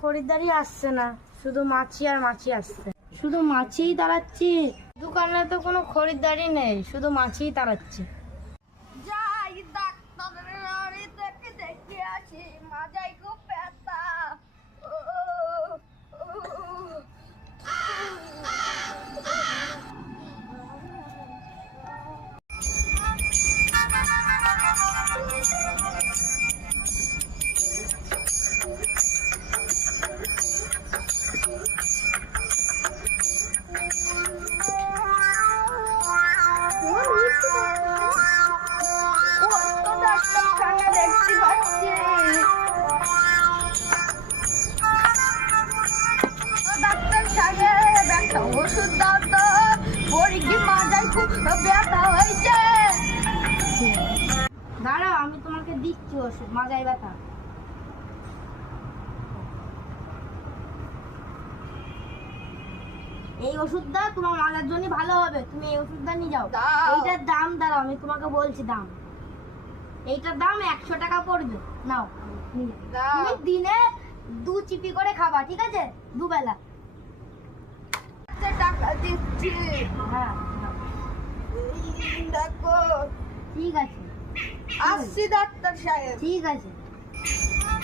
খরিদ্দারই আসছে না, শুধু মাছি আর মাছি আসছে। শুধু মাছিই তাড়াচ্ছি, দোকানে তো কোনো খরিদ্দারই নেই, শুধু মাছিই তাড়াচ্ছি। যাই ডাক্তারের বাড়ি থেকে দেখে আসি, মাজায় খুব ব্যথা। দেখতে পাচ্ছি ডাক্তার সাহেব, একটা ওষুধ দাও তো, পরীক্ষা মাজায় খুব ব্যথা হয়েছে। দাঁড়াও, আমি তোমাকে দিচ্ছি ওষুধ মাজায় ব্যথা। এই ওষুধটা তোমার মাজার জন্য ভালো হবে, তুমি এই ওষুধটা নিয়ে যাও। দাও। এইটার দাম দাঁড়াও, আমি তোমাকে বলছি দাম। এইটার দাম 100 টাকা পড়বে, নাও নিয়ে যাও। দাও। তুমি দিনে 2 চিপি করে খাবা, ঠিক আছে? দুবেলা। টাকা দিচ্ছি। হ্যাঁ নাও। দেখো, ঠিক আছে, আসছি ডাক্তার সাহেব। ঠিক আছে।